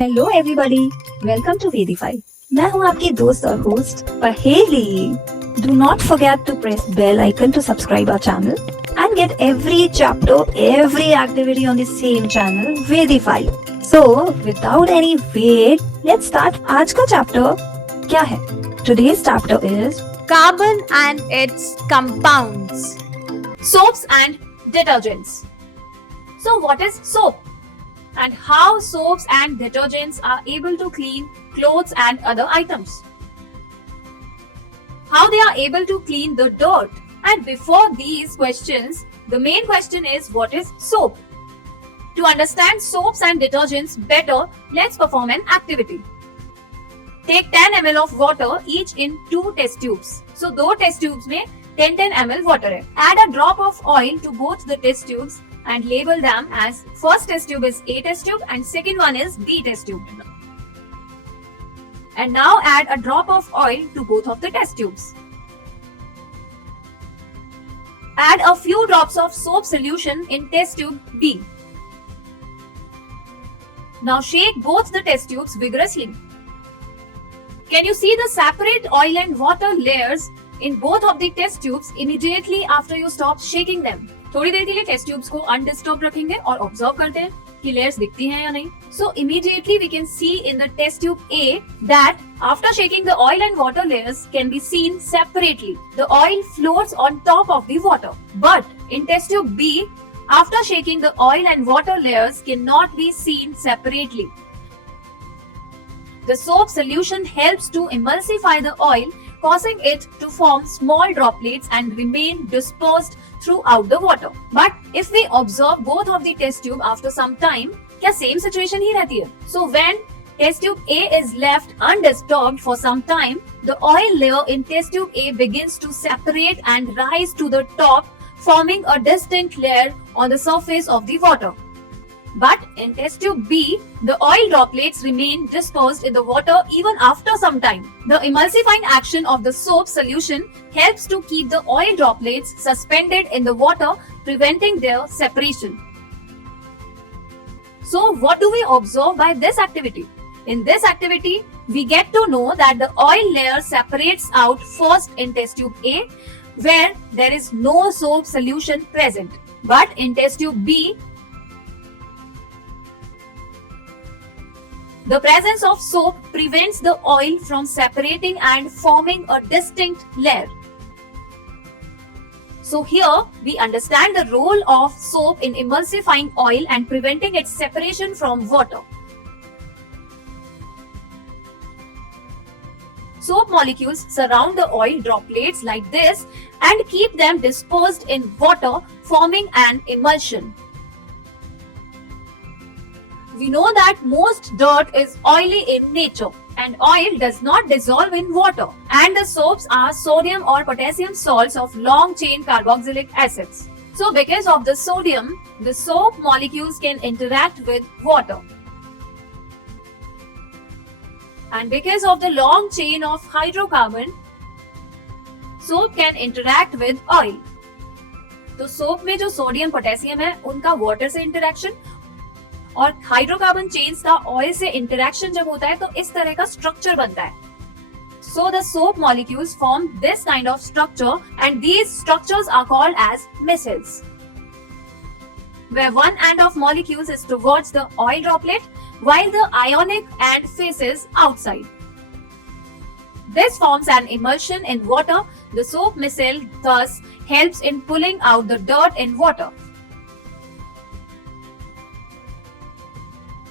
Hello everybody, welcome to Verify. मैं हूं आपकी दोस्त और host Paheli. Do not forget to press bell icon to subscribe our channel and get every chapter, every activity on the same channel Verify. So without any wait, let's start. आज का chapter क्या है? Today's chapter is Carbon and its compounds. Soaps and detergents. So what is soap? And how soaps and detergents are able to clean clothes and other items. How they are able to clean the dirt. And before these questions, the main question is, what is soap? To understand soaps and detergents better, let's perform an activity. Take 10 ml of water each in 2 test tubes. So 2 test tubes में 10 ml water है. Add a drop of oil to both the test tubes and label them as first test tube is A test tube and second one is B test tube. And now add a drop of oil to both of the test tubes. Add a few drops of soap solution in test tube B. Now shake both the test tubes vigorously. Can you see the separate oil and water layers in both of the test tubes immediately after you stop shaking them? थोड़ी देर के लिए test tubes को undisturbed रखेंगे और observe करते हैं कि layers दिखती हैं या नहीं. So immediately we can see in the test tube A that after shaking the oil and water layers can be seen separately. The oil floats on top of the water. But in test tube B, after shaking the oil and water layers cannot be seen separately. The soap solution helps to emulsify the oil, causing it to form small droplets and remain dispersed throughout the water. But if we observe both of the test tube after some time, क्या same situation ही रहती है? So when test tube A is left undisturbed for some time, the oil layer in test tube A begins to separate and rise to the top, forming a distinct layer on the surface of the water. But in test tube B, the oil droplets remain dispersed in the water even after some time. The emulsifying action of the soap solution helps to keep the oil droplets suspended in the water, preventing their separation. So what do we observe by this activity? In this activity, we get to know that the oil layer separates out first in test tube A, where there is no soap solution present. But in test tube B, the presence of soap prevents the oil from separating and forming a distinct layer. So here we understand the role of soap in emulsifying oil and preventing its separation from water. Soap molecules surround the oil droplets like this and keep them dispersed in water, forming an emulsion. We know that most dirt is oily in nature and oil does not dissolve in water, and the soaps are sodium or potassium salts of long chain carboxylic acids. So because of the sodium, the soap molecules can interact with water. And because of the long chain of hydrocarbon, soap can interact with oil. तो soap में जो sodium potassium है उनका water से interaction और hydrocarbon chains का oil से interaction जब होता है तो इस तरह का स्ट्रक्चर बनता है. So the soap molecules form this kind of structure and these structures are called as micelles, where one end of molecules is towards the oil droplet while the ionic end faces outside. This forms an emulsion in water. The soap micelle thus helps in pulling out the dirt in water.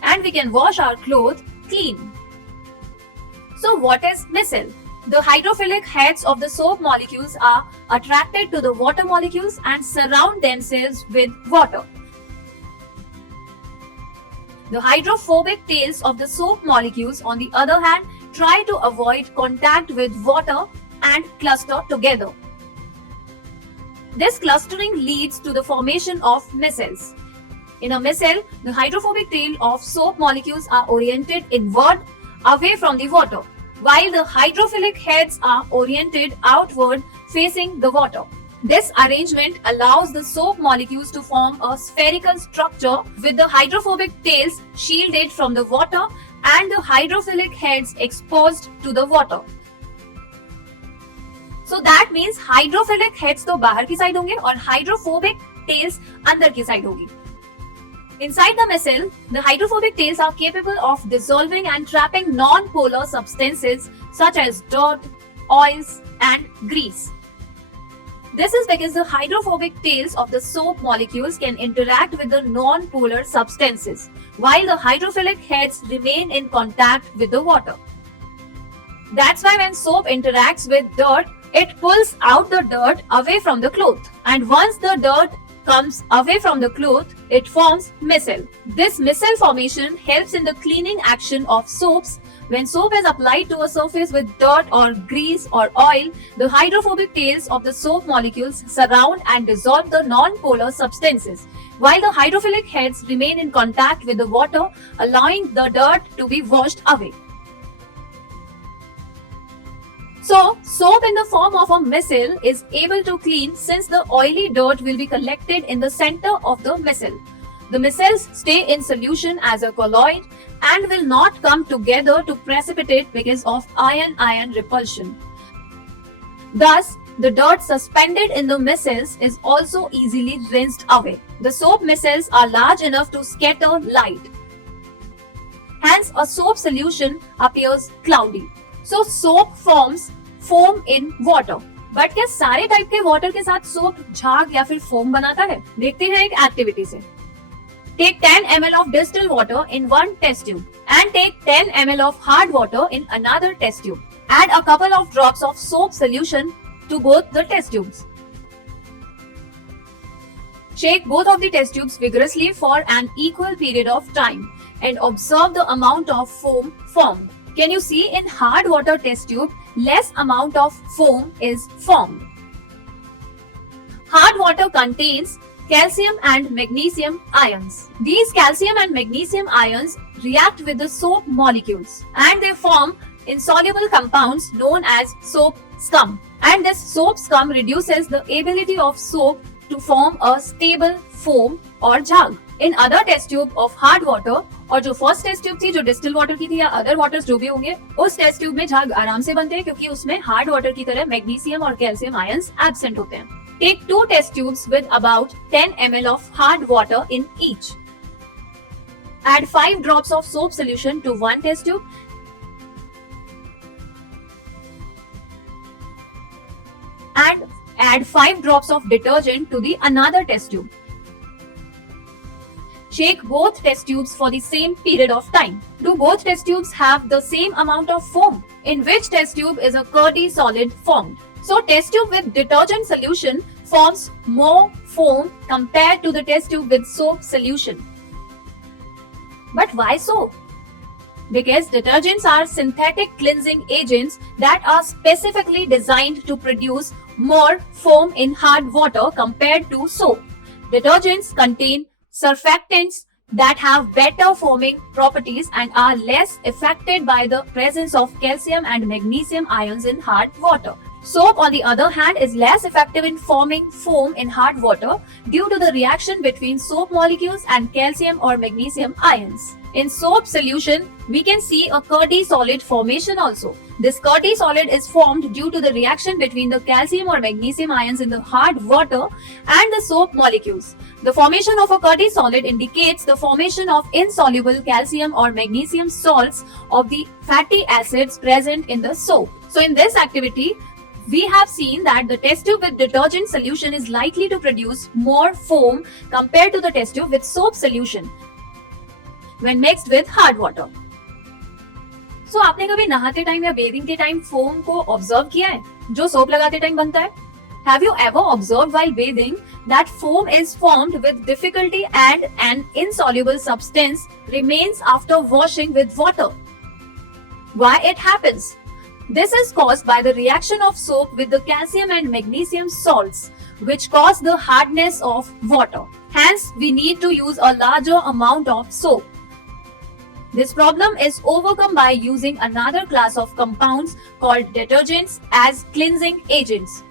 And we can wash our clothes clean. So what is micelle? The hydrophilic heads of the soap molecules are attracted to the water molecules and surround themselves with water. The hydrophobic tails of the soap molecules, on the other hand, try to avoid contact with water and cluster together. This clustering leads to the formation of micelles. In a micelle, the hydrophobic tail of soap molecules are oriented inward, away from the water, while the hydrophilic heads are oriented outward, facing the water. This arrangement allows the soap molecules to form a spherical structure with the hydrophobic tails shielded from the water and the hydrophilic heads exposed to the water. So that means hydrophilic heads तो बाहर की side होंगे और hydrophobic tails अंदर की side होगी. Inside the micelle, the hydrophobic tails are capable of dissolving and trapping non-polar substances such as dirt, oils, and grease. This is because the hydrophobic tails of the soap molecules can interact with the non-polar substances, while the hydrophilic heads remain in contact with the water. That's why when soap interacts with dirt, it pulls out the dirt away from the cloth. And once the dirt comes away from the cloth, it forms micelle. This micelle formation helps in the cleaning action of soaps. When soap is applied to a surface with dirt or grease or oil, the hydrophobic tails of the soap molecules surround and dissolve the non-polar substances, while the hydrophilic heads remain in contact with the water, allowing the dirt to be washed away. So, soap in the form of a micelle is able to clean since the oily dirt will be collected in the center of the micelle. The micelles stay in solution as a colloid and will not come together to precipitate because of ion-ion repulsion. Thus, the dirt suspended in the micelles is also easily rinsed away. The soap micelles are large enough to scatter light. Hence, a soap solution appears cloudy. So, soap forms foam in water. But क्या सारे type के water के साथ soap झाग या फिर foam बनाता है? देखते हैं एक एक्टिविटी से. Take 10 ml of distilled water in one test tube and take 10 ml of hard water in another test tube. Add a couple of drops of soap solution to both the test tubes. Shake both of the test tubes vigorously for an equal period of time and observe the amount of foam formed. Can you see in hard water test tube, less amount of foam is formed. Hard water contains calcium and magnesium ions. These calcium and magnesium ions react with the soap molecules and they form insoluble compounds known as soap scum. And this soap scum reduces the ability of soap to form a stable foam or jug. In other test tube of hard water, और जो first test tube थी जो distil water की थी या other waters जो भी होंगे, उस टेस्ट ट्यूब में झाग आराम से बनते हैं क्योंकि उसमें हार्ड वाटर की तरह मैग्नीशियम और कैल्शियम आयंस एब्सेंट होते हैं. Take 2 test tubes with about 10 ml of hard water in each. Add 5 drops of soap solution to one test tube and add 5 drops of detergent to the another test tube. Shake both test tubes for the same period of time. Do both test tubes have the same amount of foam? In which test tube is a curdy solid formed? So test tube with detergent solution forms more foam compared to the test tube with soap solution. But why so? Because detergents are synthetic cleansing agents that are specifically designed to produce more foam in hard water compared to soap. Detergents contain surfactants that have better foaming properties and are less affected by the presence of calcium and magnesium ions in hard water. Soap, on the other hand, is less effective in forming foam in hard water due to the reaction between soap molecules and calcium or magnesium ions. In soap solution, we can see a curdy solid formation also. This curdy solid is formed due to the reaction between the calcium or magnesium ions in the hard water and the soap molecules. The formation of a curdy solid indicates the formation of insoluble calcium or magnesium salts of the fatty acids present in the soap. So in this activity, we have seen that the test tube with detergent solution is likely to produce more foam compared to the test tube with soap solution when mixed with hard water. So आपने कभी नहाते time या bathing के time foam को observe किया है जो soap लगाते टाइम बनता है? Have you ever observed while bathing that foam is formed with difficulty and an insoluble substance remains after washing with water? Why it happens? This is caused by the reaction of soap with the calcium and magnesium salts, which cause the hardness of water. Hence, we need to use a larger amount of soap. This problem is overcome by using another class of compounds called detergents as cleansing agents.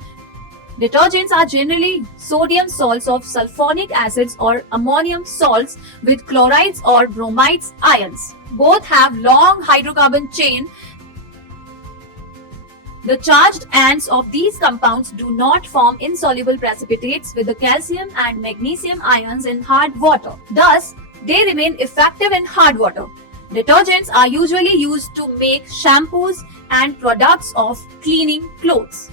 Detergents are generally sodium salts of sulfonic acids or ammonium salts with chlorides or bromides ions. Both have long hydrocarbon chain. The charged anions of these compounds do not form insoluble precipitates with the calcium and magnesium ions in hard water. Thus, they remain effective in hard water. Detergents are usually used to make shampoos and products of cleaning clothes.